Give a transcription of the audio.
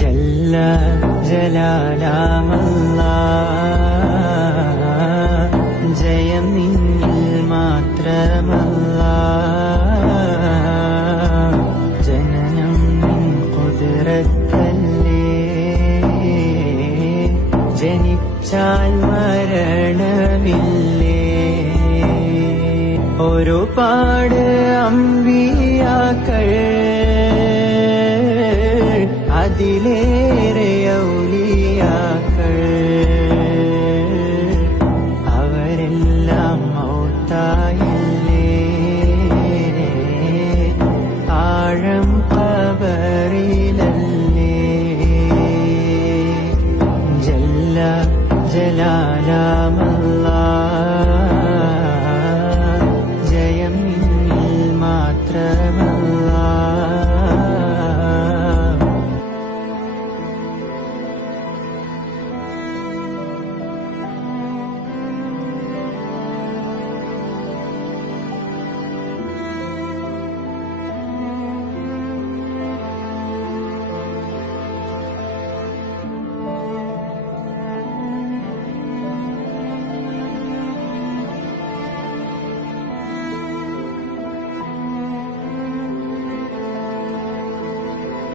ജല്ല ജലാലാമല്ല. ജയം നിന്നിൽ മാത്രമല്ല. ജനനം നിൻ കുതിരത്തല്ലേ ജനിച്ചാൽ മരണമില്ലേ. ഒരുപാട് അമ്പിയാക്കൾ പത്തിലേറെ ഔലിയാക്കൾ. അവരെല്ലാം മൗത്തായില്ലേ? ആഴം കബറിലല്ലേ ജല്ല ജലാലാമല്ല. ജയം മാത്രമല്ല.